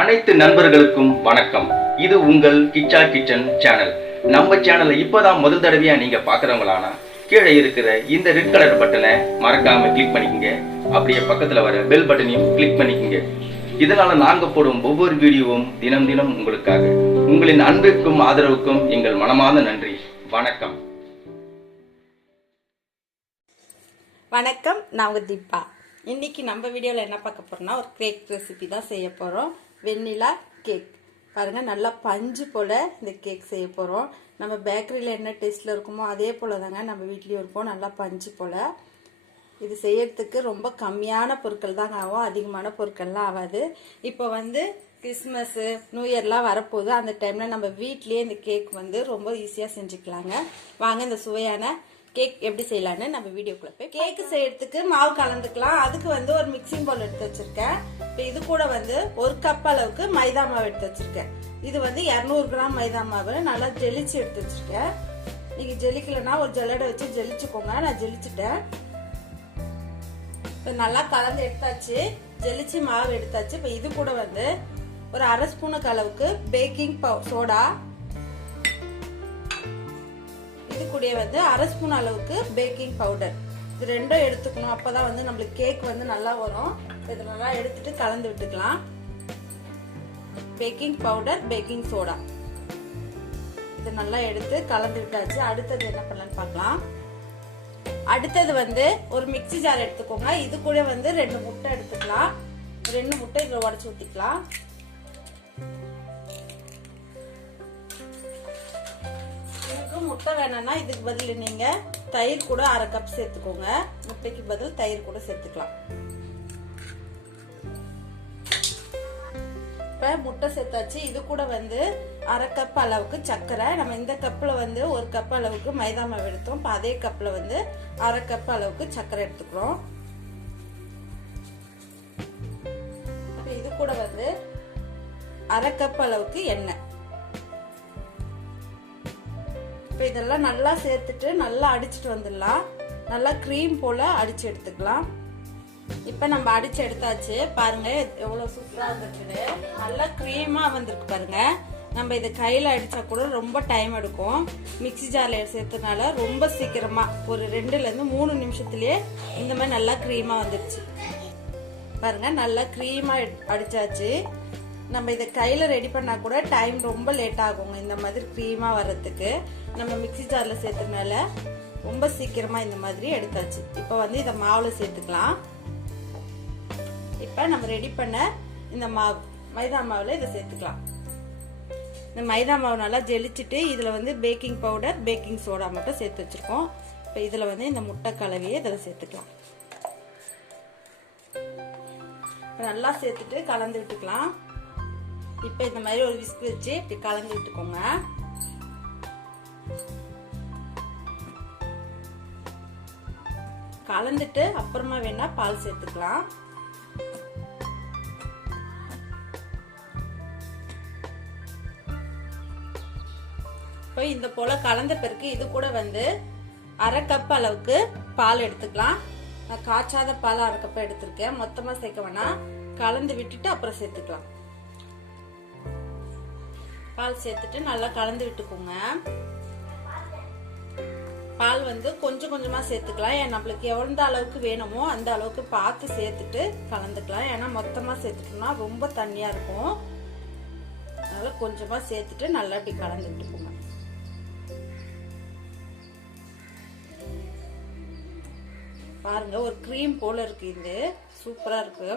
அனைத்து நண்பர்களுக்கும் வணக்கம். இது உங்கள் கிச்சா கிச்சன் சேனல். நம்ம சேனலை இப்போதான் முதல் தடவையா நீங்க பாக்குறவங்களானா கீழே இருக்கிற இந்த ரெட் கலர் பட்டனை மறக்காம கிளிக் பண்ணிக்கங்க. அப்படியே பக்கத்துல வர பெல் பட்டனையும் கிளிக் பண்ணிக்கங்க. இதனால நாங்க போடும் ஒவ்வொரு வீடியோவும் தினம் தினம் உங்களுக்காக. உங்களின் அன்பிற்கும் ஆதரவுக்கும் எங்கள் மனமார்ந்த நன்றி. வணக்கம். வணக்கம், நான் உங்க தீபா. இன்னைக்கு நம்ம வீடியோவில் என்ன பார்க்க போறோம்னா ஒரு கேக் ரெசிபி தான் செய்ய போறோம். வெண்ணிலா கேக். பாருங்க, நல்லா பஞ்சு போல இந்த கேக் செய்ய போறோம். நம்ம பேக்கரியில் என்ன டேஸ்ட்ல இருக்குமோ அதே போல தாங்க நம்ம வீட்லயும் இருக்கும், நல்லா பஞ்சு போல. இது செய்யறதுக்கு ரொம்ப கம்மியான பொருட்கள் தாங்க ஆகும், அதிகமான பொருட்கள்லாம் ஆகாது. இப்போ கிறிஸ்மஸ் நியூ இயர்லாம் வரப்போகுது. அந்த டைம்ல நம்ம வீட்லயே இந்த கேக் ரொம்ப ஈஸியா செஞ்சுக்கலாங்க. வாங்க இந்த சுவையான கேக் எப்படி செய்யலான்னு நம்ம வீடியோக்குள்ள போய் கேக்கு செய்யறதுக்கு மாவு கலந்துக்கலாம். அதுக்கு ஒரு மிக்சிங் பவுல் எடுத்து வச்சிருக்கேன். இப்போ இது கூட ஒரு கப் அளவுக்கு மைதா மாவு எடுத்து வச்சிருக்கேன். இது 200 கிராம் மைதா மாவு நல்லா ஜெலிச்சு எடுத்து வச்சிருக்கேன். நீங்க ஜெலிக்கலன்னா ஒரு ஜல்லடை வச்சு ஜெலிச்சுக்கோங்க. நான் ஜெலிச்சுட்டேன். இப்போ நல்லா கலந்து எடுத்தாச்சு, ஜெலிச்சு மாவு எடுத்தாச்சு. இப்போ இது கூட ஒரு அரை ஸ்பூனுக்கு அளவுக்கு பேக்கிங் சோடா, இது கூட அரை ஸ்பூன் அளவுக்கு பேக்கிங் பவுடர், இது ரெண்டும் எடுத்துக்கணும். அப்பதான் நம்மளுக்கு கேக் நல்லா வரும். இது நல்லா எடுத்துட்டு கலந்து விட்டுக்கலாம். பேக்கிங் பவுடர், பேக்கிங் சோடா இது நல்லா எடுத்து கலந்து விட்டாச்சு. அடுத்தது என்ன பண்ணலாம்னு பார்க்கலாம். அடுத்தது ஒரு மிக்ஸி ஜார் எடுத்துக்கோங்க. இது கூட 2 முட்டை எடுத்துக்கலாம். 2 முட்டை இதுல உடைச்சு ஊத்திக்கலாம். முட்டை வேணும்னா இதுக்கு பதில் நீங்க தயிர் கூட அரை கப் சேர்த்துக்கோங்க. முட்டைக்கு பதில் தயிர் கூட சேர்த்துக்கலாம். இப்ப முட்டை சேர்த்தாச்சு. இது கூட அரை கப் அளவுக்கு சர்க்கரை. நம்ம இந்த கப்ல 1 கப் அளவுக்கு மைதா மாவு எடுத்தோம். இப்ப அதே கப்ல அரை கப் அளவுக்கு சர்க்கரை எடுத்துக்கிறோம். இது கூட அரை கப் அளவுக்கு எண்ணெய். இதெல்லாம் நல்லா சேர்த்துட்டு நல்லா அடிச்சுட்டு வந்துடலாம். நல்லா கிரீம் போல அடிச்சு எடுத்துக்கலாம். இப்ப நம்ம அடிச்சு எடுத்தாச்சு. பாருங்க எவ்வளவு சூப்பரா வந்துருக்கு. நல்லா கிரீமா வந்திருக்கு பாருங்க. நம்ம இதை கையில அடிச்சா கூட ரொம்ப டைம் எடுக்கும். மிக்ஸி ஜார்ல சேர்த்தனால ரொம்ப சீக்கிரமா ஒரு 2ல இருந்து 3 நிமிஷத்துலயே இந்த மாதிரி நல்லா கிரீமா வந்துருச்சு. பாருங்க, நல்லா கிரீமா அடிச்சாச்சு. நம்ம இதை கையில ரெடி பண்ணா கூட டைம் ரொம்ப லேட் ஆகுங்க. இந்த மாதிரி கிரீமா வர்றதுக்கு நம்ம மிக்ஸி ஜார்ல சேர்த்தனால ரொம்ப சீக்கிரமா இந்த மாதிரி எடுத்தாச்சு. இப்போ இத மாவுல சேர்த்துக்கலாம். இப்ப நம்ம ரெடி பண்ண இந்த மாவு மைதா மாவுல இதை சேர்த்துக்கலாம். இந்த மைதா மாவு நல்லா ஜெலிச்சுட்டு இதுல பேக்கிங் பவுடர், பேக்கிங் சோடா மட்டும் சேர்த்து வச்சிருக்கோம். இப்ப இதுல இந்த முட்டை கலவையை இதில் சேர்த்துக்கலாம். நல்லா சேர்த்துட்டு கலந்து விட்டுக்கலாம். இப்ப இந்த மாதிரி ஒரு விஸ்க் வச்சு இப்படி கலந்து விட்டுக்கோங்க. கலந்துட்டு அப்புறமா வேணா பால் சேர்த்துக்கலாம். இப்போ இந்த போல கலந்த பிறகு இது கூட அரை கப் அளவுக்கு பால் எடுத்துக்கலாம். நான் காய்ச்சாத பால் அரை கப் எடுத்திருக்கேன். மொத்தமா சேர்க்க வேணாம், கலந்து விட்டுட்டு அப்புறம் சேர்த்துக்கலாம். பால் சேர்த்துட்டு நல்லா கலந்து விட்டுக்கோங்க. பால் கொஞ்சம் கொஞ்சமா சேர்த்துக்கலாம். ஏன்னா நம்மளுக்கு எந்த அளவுக்கு வேணுமோ அந்த அளவுக்கு பார்த்து சேர்த்துட்டு கலந்துக்கலாம். ஏன்னா மொத்தமா சேர்த்துட்டோம்னா ரொம்ப தண்ணியா இருக்கும். அதனால கொஞ்சமா சேர்த்துட்டு நல்லா இப்படி கலந்து விட்டுக்கோங்க. பாருங்க, ஒரு கிரீம் போல இருக்கு. இது சூப்பரா இருக்கு.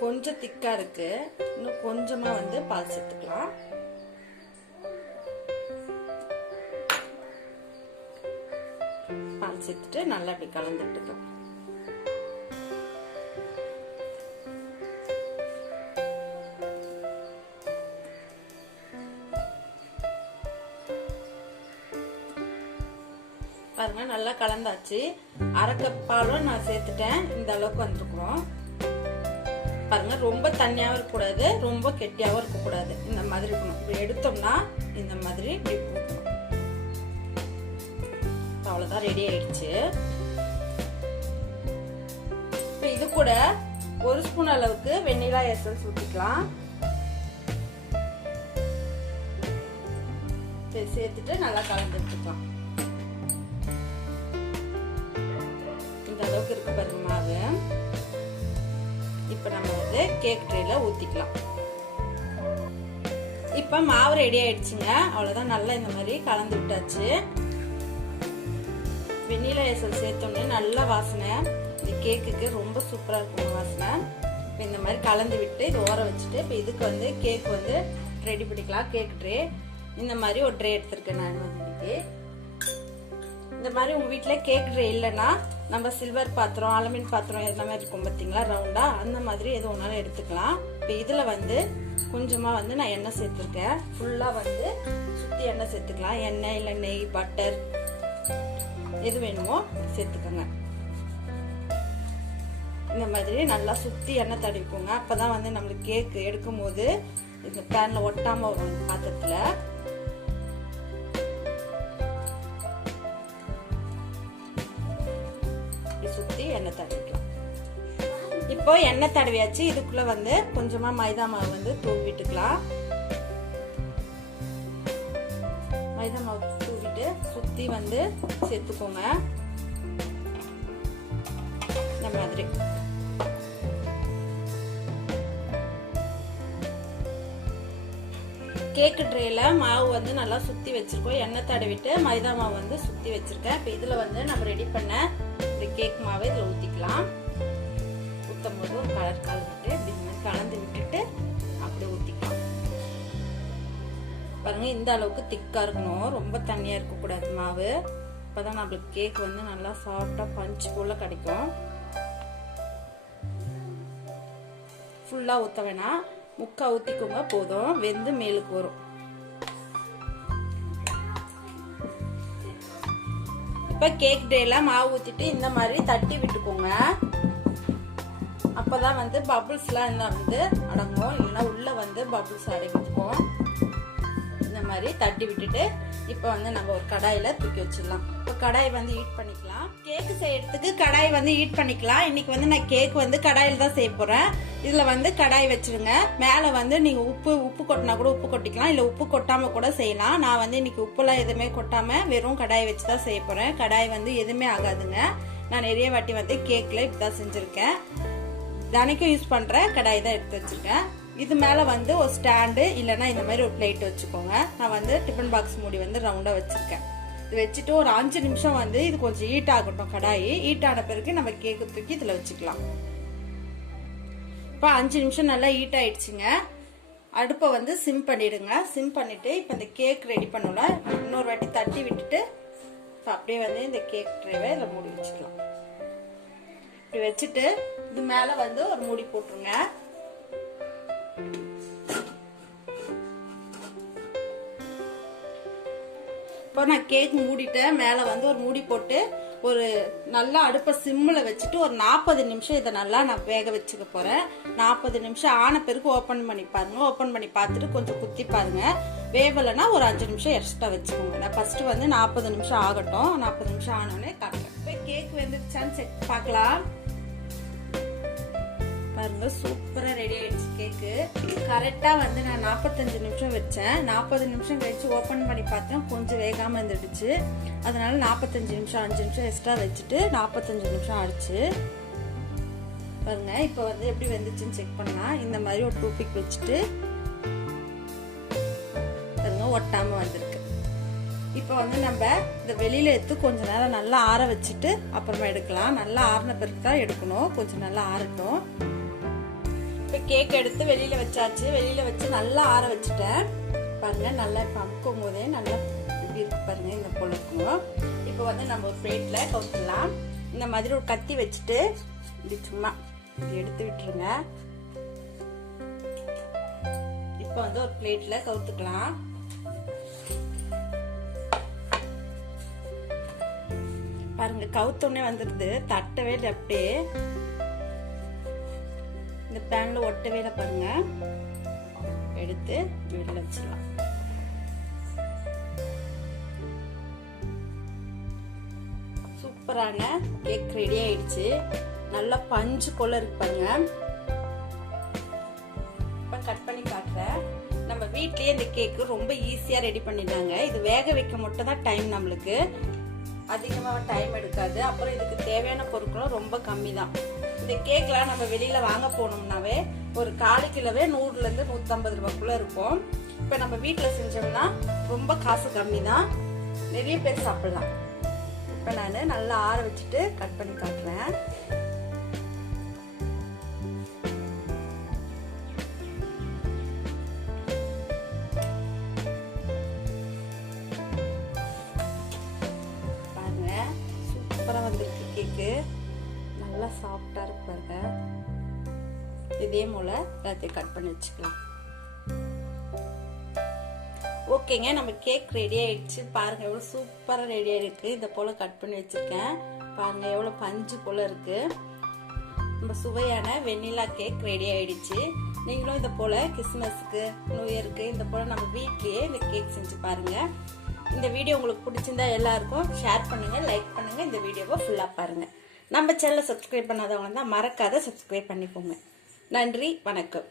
கொஞ்சம் திக்கா இருக்கு. இன்னும் கொஞ்சமா பால் சேர்த்துக்கலாம். பால் சேர்த்துட்டு நல்லா அப்படி கலந்துட்டுக்கலாம். பாருங்க, நல்லா கலந்தாச்சு. அரை கப் பாலும் நான் சேர்த்துட்டேன். இந்த அளவுக்கு வந்துருக்கோம். பாருங்க, ரொம்ப தண்ணியாவும் இருக்க கூடாது, ரொம்ப கெட்டியாவும் இருக்க கூடாது. இந்த மாதிரி இருக்கணும். இப்படி எடுத்தோம்னா இந்த மாதிரி அவ்வளவுதான், ரெடி ஆயிடுச்சு. இது கூட 1 ஸ்பூன் அளவுக்கு வெண்ணிலா எசன்ஸ் ஊற்றிக்கலாம். சேர்த்துட்டு நல்லா கலந்து எடுத்துக்கலாம். இந்த அளவுக்கு இருக்கு பாருங்க மாவு. இப்ப நம்ம வந்து கேக் ட்ரேல ஊத்திக்கலாம். இப்ப மாவு ரெடி ஆயிடுச்சுங்க. அவ்வளவுதான், நல்லா இந்த மாதிரி கலந்து விட்டாச்சு. வெண்ணிலா எசன்ஸ் சேர்த்தோன்னே நல்ல வாசனை, இந்த கேக்குக்கு ரொம்ப சூப்பரா இருக்கும் வாசனை. இப்போ இந்த மாதிரி கலந்து விட்டு இது ஓர வச்சுட்டு இப்போ இதுக்கு வந்து கேக் வந்து ரெடி பண்ணிக்கலாம். கேக் ட்ரே இந்த மாதிரி ஒரு ட்ரே எடுத்திருக்கேன் நான் இன்னைக்கு. இந்த மாதிரி உங்க வீட்டுல கேக் ட்ரே இல்லைன்னா நம்ம சில்வர் பாத்திரம், அலுமினியம் பாத்திரம் எந்த மாதிரி இருக்கும் பார்த்தீங்களா ரவுண்டா, அந்த மாதிரி எது ஒன்னாலும் எடுத்துக்கலாம். இப்போ இதுல வந்து கொஞ்சமா வந்து நான் எண்ணெய் சேர்த்துருக்கேன். ஃபுல்லா வந்து சுத்தி எண்ணெய் சேர்த்துக்கலாம். எண்ணெய் இல்லை நெய், பட்டர் எது வேணுமோ சேர்த்துக்கோங்க. இந்த மாதிரி நல்லா சுத்தி எண்ணெய் தடவிக்கோங்க. அப்பதான் வந்து நம்மளுக்கு கேக் எடுக்கும் போது இந்த பேன்ல ஒட்டாம வரும் பாத்திரத்துல. சுத்தி எண்ணெய் தடவிக்கலாம். இப்போ எண்ணெய் தடவியாச்சு. இதுக்குள்ள வந்து கொஞ்சமா மைதா மாவு வந்து தூவி விட்டுக்கலாம். மைதா மாவு தூவிட்டு சுத்தி வந்து சேர்த்துக்கோங்க. இந்த மாதிரி கேக்கு ட்ரேல மாவு வந்து நல்லா சுத்தி வச்சிருக்கோம். எண்ணெய் தடவிட்டு மைதா மாவு வந்து சுத்தி வச்சிருக்கேன். இப்போ இதுல வந்து நம்ம ரெடி பண்ண இந்த கேக் மாவை இதுல ஊத்திக்கலாம். ஊத்தும் போது ஒரு கலர் கலந்துட்டு இப்படி கலந்து விட்டுட்டு அப்படியே ஊத்திக்கலாம். பாருங்க, இந்த அளவுக்கு திக்கா இருக்கணும், ரொம்ப தண்ணியா இருக்க கூடாது மாவு. அப்பதான் நம்மளுக்கு கேக் வந்து நல்லா சாஃப்டா பஞ்ச் போல கிடைக்கும். ஃபுல்லா ஊத்த வேணாம், முக்கா ஊத்திக்கோங்க போதும், வெந்து மேலுக்கு வரும். இப்ப கேக் ட்ரேல மாவு ஊத்திட்டு இந்த மாதிரி தட்டி விட்டுக்கோங்க. அப்பதான் வந்து பபிள்ஸ் எல்லாம் இருந்தா வந்து அடங்கும், இல்லைன்னா உள்ள வந்து பபிள்ஸ் அடங்கிக்கும். இந்த மாதிரி தட்டி விட்டுட்டு இப்ப வந்து நம்ம ஒரு கடாயில தூக்கி வச்சிடலாம். இப்ப கடாய் வந்து ஹீட் பண்ணிக்கலாம். கேக்கு செய்யறதுக்கு கடாய் வந்து ஹீட் பண்ணிக்கலாம். இன்னைக்கு வந்து நான் கேக் வந்து கடாயில தான் செய்ய போறேன். இதுல வந்து கடாய் வச்சிருங்க. மேல வந்து நீங்க உப்பு கொட்டினா கூட உப்பு கொட்டிக்கலாம், இல்ல உப்பு கொட்டாம கூட செய்யலாம். நான் வந்து இன்னைக்கு உப்புலாம் எதுவுமே கொட்டாம வெறும் கடாய் வச்சுதான் செய்ய போறேன். கடாய் வந்து எதுவுமே ஆகாதுங்க. நான் நிறைய வாட்டி வந்து கேக்ல இப்படிதான் செஞ்சிருக்கேன். தினைக்கும் யூஸ் பண்ற கடாய் தான் எடுத்து வச்சிருக்கேன். இது மேல வந்து ஒரு ஸ்டாண்டு இல்லைன்னா இந்த மாதிரி ஒரு பிளேட் வச்சுக்கோங்க. நான் வந்து டிஃபன் பாக்ஸ் மூடி வந்து ரவுண்டா வச்சிருக்கேன். இது வச்சுட்டு ஒரு 5 நிமிஷம் வந்து இது கொஞ்சம் ஹீட் ஆகட்டும். கடாய் ஹீட் ஆன பிறகு நம்ம கேக்கு தூக்கி இதுல வச்சுக்கலாம். இப்போ 5 நிமிஷம் நல்லா ஹீட் ஆயிடுச்சுங்க. அடுப்பை வந்து சிம் பண்ணிடுங்க. சிம் பண்ணிட்டு இப்போ இந்த கேக் ரெடி பண்ணல இன்னொரு வாட்டி தட்டி விட்டுட்டு அப்படியே வந்து இந்த கேக் ட்ரேவை இதில் மூடி வச்சுக்கலாம். இப்படி வச்சுட்டு இது மேல வந்து ஒரு மூடி போட்டுருங்க. இப்போ நான் கேக் மூடிட்டேன். மேல வந்து ஒரு மூடி போட்டு ஒரு நல்லா அடுப்பை சிம்மில் வச்சுட்டு ஒரு 40 நிமிஷம் இதை நல்லா நான் வேக வச்சுக்க போறேன். 40 நிமிஷம் ஆன பிறகு ஓப்பன் பண்ணி பாருங்க. ஓப்பன் பண்ணி பார்த்துட்டு கொஞ்சம் குத்தி பாருங்க. வேவலைன்னா ஒரு 5 நிமிஷம் எக்ஸ்ட்ரா வச்சுக்கோங்க. நான் ஃபர்ஸ்ட் வந்து 40 நிமிஷம் ஆகட்டும். 40 நிமிஷம் ஆனோடனே காட்டுறேன். இப்போ கேக் வெந்துருச்சான்னு செக் பார்க்கலாம். பாருங்க, சூப்பரா ரெடி ஆயிடுச்சு கேக்கு. கரெக்டா வந்து நான் 45 நிமிஷம் வச்சேன். 40 நிமிஷம் கழிச்சு ஓபன் பண்ணி பார்த்தேன், கொஞ்சம் வேகாம இருந்துடுச்சு. அதனால 45 நிமிஷம் 5 நிமிஷம் எக்ஸ்ட்ரா வச்சுட்டு 45 நிமிஷம் ஆயிடுச்சு. பாருங்க, இப்போ வந்து எப்படி வெந்துச்சுன்னு செக் பண்ணலாம். இந்த மாதிரி ஒரு டூத்பிக் வச்சுட்டு பாருங்க, ஒட்டாம வந்திருக்கு. இப்போ வந்து நம்ம இந்த வெளியில எடுத்து கொஞ்ச நேரம் நல்லா ஆற வச்சுட்டு அப்புறமா எடுக்கலாம். நல்லா ஆறின பிறகு தான் எடுக்கணும். கொஞ்சம் நல்லா ஆறட்டும். இப்போ கேக் எடுத்து வெளியில வச்சாச்சு. வெளியில வச்சு நல்லா ஆற வச்சுட்டேன். பாருங்க, நல்லா இப்போ அமுக்கும் போதே நல்லா இப்படி இருக்கு பாருங்க, இந்த போல இருக்கும். இப்போ வந்து நம்ம ஒரு பிளேட்ல கவுத்துலாம். இந்த மாதிரி ஒரு கத்தி வச்சுட்டு இப்படி சும்மா இப்படி எடுத்து விட்டுருங்க. இப்போ வந்து ஒரு பிளேட்ல கவுத்துக்கலாம். பாருங்க, கவுத்தோடனே வந்துடுது, தட்டவே இல்லை, அப்படியே இந்த பேன்ல ஒட்டவே இல்லை. பாருங்க, எடுத்து வெளில வச்சிடலாம். சூப்பரான கேக் ரெடி ஆயிடுச்சு. நல்லா பஞ்சு போல இருக்கு பாருங்க. இப்ப கட் பண்ணி காட்டுறேன். நம்ம வீட்லயே இந்த கேக்கு ரொம்ப ஈஸியா ரெடி பண்ணிட்டாங்க. இது வேக வைக்க மட்டும் தான் டைம், நம்மளுக்கு அதிகமா டைம் எடுக்காது. அப்புறம் இதுக்கு தேவையான பொருட்களும் ரொம்ப கம்மி தான். இந்த கேக்லாம் நம்ம வெளியில வாங்க போனோம்னாவே ஒரு 1/4 கிலோவே 100 இருந்து 150 ரூபாய்க்குள்ள இருக்கும். இப்ப நம்ம வீட்டுல செஞ்சோம்னா ரொம்ப காசு கம்மி தான், நிறைய பேர் சாப்பிடலாம். இப்ப நான் நல்லா ஆற வச்சுட்டு கட் பண்ணி காட்டுறேன். பாருங்க, சூப்பரா வந்திருக்கு கேக்கு. நல்லா சாஃப்டா இருக்கு பாருங்க. இதே போல எல்லாத்தையும் கட் பண்ணி வச்சுக்கலாம். ஓகேங்க, நம்ம கேக் ரெடி ஆயிடுச்சு. பாருங்க எவ்வளவு சூப்பரா ரெடி ஆயிருக்கு. இதை போல கட் பண்ணி வச்சிருக்கேன். பாருங்க எவ்வளவு பஞ்சு போல இருக்கு. நம்ம சுவையான வெண்ணிலா கேக் ரெடி ஆயிடுச்சு. நீங்களும் இதை போல கிறிஸ்மஸ்க்கு, நியூ இயருக்கு இந்த போல நம்ம வீட்லயே இந்த கேக் செஞ்சு பாருங்க. இந்த வீடியோ உங்களுக்கு பிடிச்சிருந்தா எல்லாருக்கும் ஷேர் பண்ணுங்க, லைக் பண்ணுங்க. இந்த வீடியோவை ஃபுல்லா பாருங்க. நம்ம சேனலை சப்ஸ்கிரைப் பண்ணாதவங்க தான் மறக்காத சப்ஸ்கிரைப் பண்ணிக்கோங்க. நன்றி, வணக்கம்.